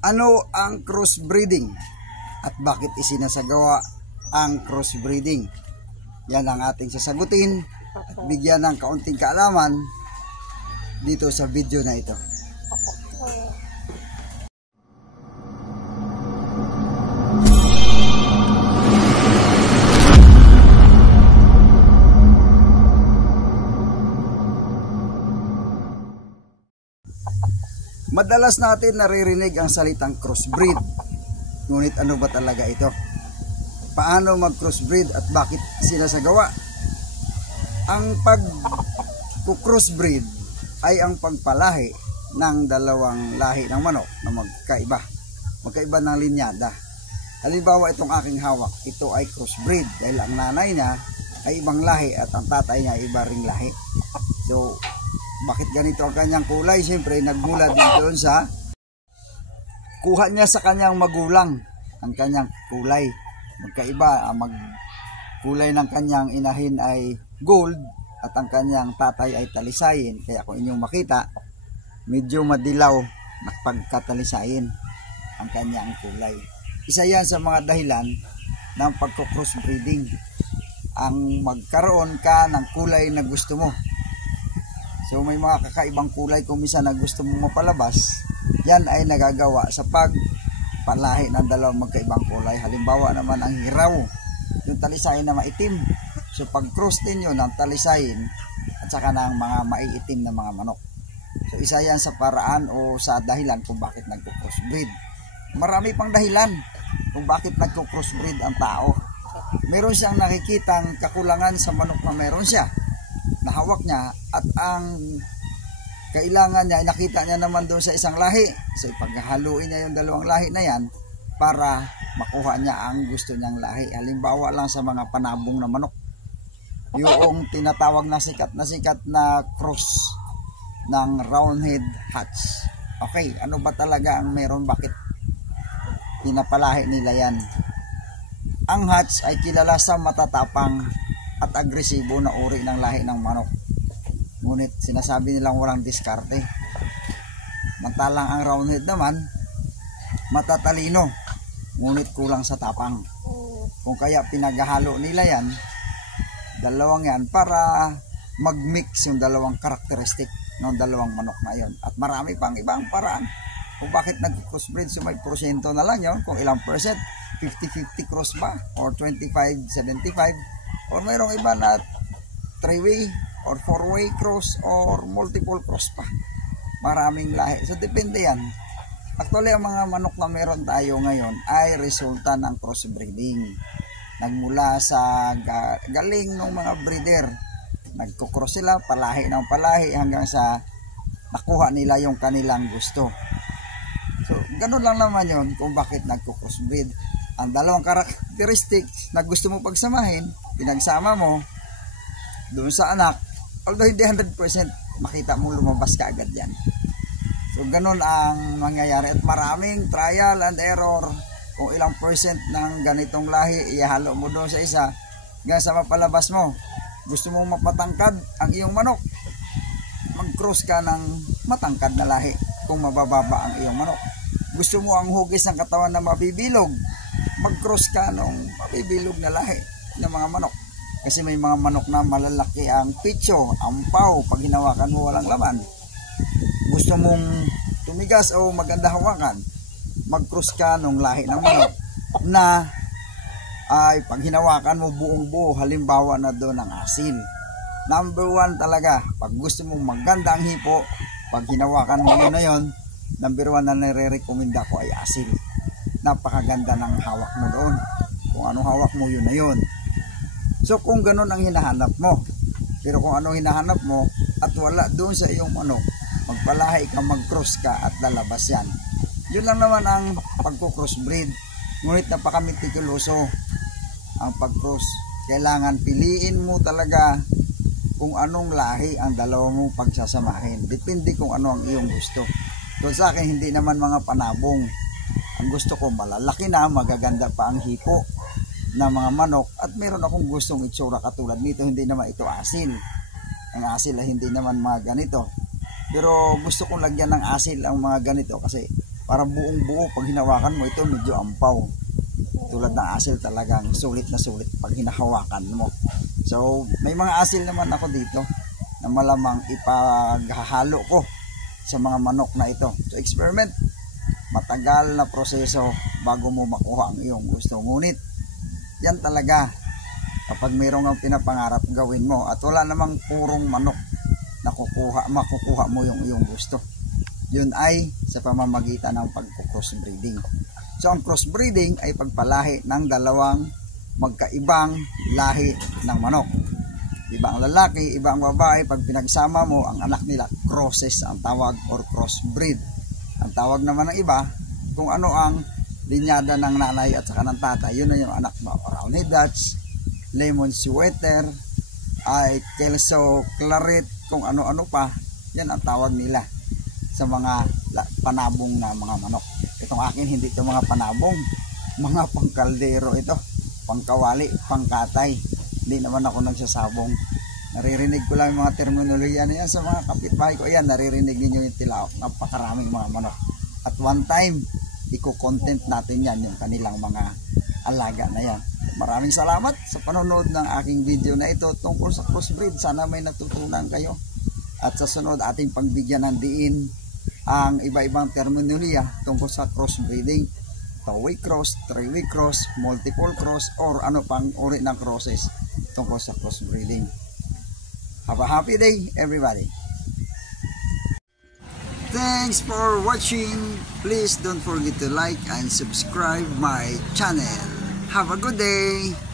Ano ang crossbreeding at bakit isinasagawa ang crossbreeding? Yan ang ating sasagutin at bigyan ng kaunting kaalaman dito sa video na ito. Madalas natin naririnig ang salitang crossbreed. Ngunit ano ba talaga ito? Paano mag-crossbreed at bakit sinasagawa? Ang pag-crossbreed ay ang pagpalahi ng dalawang lahi ng manok na magkaiba. Magkaiba ng linyada. Halimbawa itong aking hawak, ito ay crossbreed dahil ang nanay niya ay ibang lahi at ang tatay niya ay iba ring lahi. So, bakit ganito ang kanyang kulay? Siyempre, nagmula din doon sa kuha niya sa kanyang magulang ang kanyang kulay. Magkaiba, ang kulay ng kanyang inahin ay gold at ang kanyang tatay ay talisayin. Kaya kung inyong makita, medyo madilaw na pagkatalisayin ang kanyang kulay. Isa yan sa mga dahilan ng pagko-crossbreeding. Ang magkaroon ka ng kulay na gusto mo. So may mga kakaibang kulay kung minsan na gusto mong mapalabas, yan ay nagagawa sa pagpalahi ng dalawang magkaibang kulay. Halimbawa naman ang hiraw, yung talisayin na maitim. So pag-cross din yun ng talisayin at saka ng mga maiitim na mga manok. So isa yan sa paraan o sa dahilan kung bakit nagko-crossbreed. Marami pang dahilan kung bakit nagko-crossbreed ang tao. Meron siyang nakikitang kakulangan sa manok na meron siya. Nahawak niya at ang kailangan niya, nakita niya naman doon sa isang lahi. So ipaghahaluin niya yung dalawang lahi na yan para makuha niya ang gusto niyang lahi. Halimbawa lang sa mga panabong na manok, yung tinatawag na sikat na cross ng roundhead hatch. Okay, ano ba talaga ang meron? Bakit pinapalahi nila yan? Ang hatch ay kilala sa matatapang at agresibo na uri ng lahi ng manok. Ngunit sinasabi nilang walang diskarte. Mantalang ang roundhead naman, matatalino, ngunit kulang sa tapang. Kung kaya pinaghahalo nila yan, dalawang yan, para mag-mix yung dalawang karakteristik ng dalawang manok na yon. At marami pang ibang paraan kung bakit nag-crossbreed. So may porsyento na lang yon, kung ilang percent, 50-50 cross ba, or 25-75, or mayroong iba na 3-way or 4-way cross or multiple cross pa. Maraming lahi. So depende yan. Actually ang mga manok na meron tayo ngayon ay resulta ng crossbreeding. Nagmula sa galing ng mga breeder. Nagkukross sila, palahi ng palahi hanggang sa nakuha nila yung kanilang gusto. So ganun lang naman yun kung bakit nagkukrossbreed. Ang dalawang karakteristik na gusto mo pagsamahin, pinagsama mo doon sa anak, although hindi 100% makita mo lumabas ka agad yan. So ganun ang mangyayari at maraming trial and error kung ilang percent ng ganitong lahi ihalo mo doon sa isa hanggang sa mapalabas mo. Gusto mong mapatangkad ang iyong manok, mag-cross ka ng matangkad na lahi kung mabababa ang iyong manok. Gusto mo ang hugis ng katawan na mabibilog, mag-cross ka nung mabibilog na lahi ng mga manok. Kasi may mga manok na malalaki ang pitso, ampaw, pag hinawakan mo walang laman. Gusto mong tumigas o maganda hawakan, mag-cross ka nung lahi ng manok na ay pag hinawakan mo buong buo, halimbawa na doon ang asin. Number 1 talaga, pag gusto mong maganda ang hipo, pag hinawakan mo yun na yun, number 1 na nire-recommenda ko ay asin. Napakaganda ng hawak mo doon. Kung anong hawak mo, yun na yun. So kung ganun ang hinahanap mo, pero kung anong hinahanap mo at wala doon sa iyong manok, magpalahi ka, mag-cross ka at lalabas yan. Yun lang naman ang pagko-crossbreed. Ngunit napaka-mitikuloso ang pag-cross. Kailangan piliin mo talaga kung anong lahi ang dalawa mong pagsasamahin. Depende kung ano ang iyong gusto. Doon sa akin, hindi naman mga panabong. Ang gusto ko malalaki na, magaganda pa ang hipo na mga manok, at meron akong gustong itsura katulad nito. Hindi naman ito asil. Ang asil ay hindi naman mga ganito. Pero gusto kong lagyan ng asil ang mga ganito kasi para buong buo. Pag hinawakan mo ito, medyo ampaw. Tulad ng asil, talagang sulit na sulit pag hinahawakan mo. So may mga asil naman ako dito na malamang ipaghahalo ko sa mga manok na ito. So experiment, matagal na proseso bago mo makuha ang iyong gusto. Ngunit yan talaga, kapag mayroong ang pinapangarap, gawin mo. At wala namang purong manok na makukuha mo yung iyong gusto. Yun ay sa pamamagitan ng pagko-crossbreeding. So ang crossbreeding ay pagpalahi ng dalawang magkaibang lahi ng manok. Iba ang lalaki, iba ang babae. Pag pinagsama mo, ang anak nila, crosses ang tawag, or crossbreed. Ang tawag naman ng iba, kung ano ang linyada ng nanay at saka ng tatay, yun na yung anak mo. Brownie Dutch, Lemon Sweater, ay Kelso Claret, kung ano-ano pa, yan ang tawag nila sa mga panabong na mga manok. Itong akin, hindi ito mga panabong, mga pangkaldero ito, pangkawali, pangkatay. Hindi naman ako nagsasabong. Naririnig ko lang yung mga terminolohiya na yan sa mga kapitbahay ko. Ayan, naririnig ninyo yung tilaok. Napakaraming mga manok. At one time, i-content natin yan, yung kanilang mga alaga na yan. Maraming salamat sa panonood ng aking video na ito tungkol sa crossbreed. Sana may natutunan kayo. At sa sunod, ating pagbigyan ng diin ang iba-ibang terminolohiya tungkol sa crossbreeding. 2-way cross, 3-way cross, multiple cross, or ano pang uri ng crosses tungkol sa crossbreeding. Have a happy day, everybody. Thanks for watching. Please don't forget to like and subscribe my channel. Have a good day.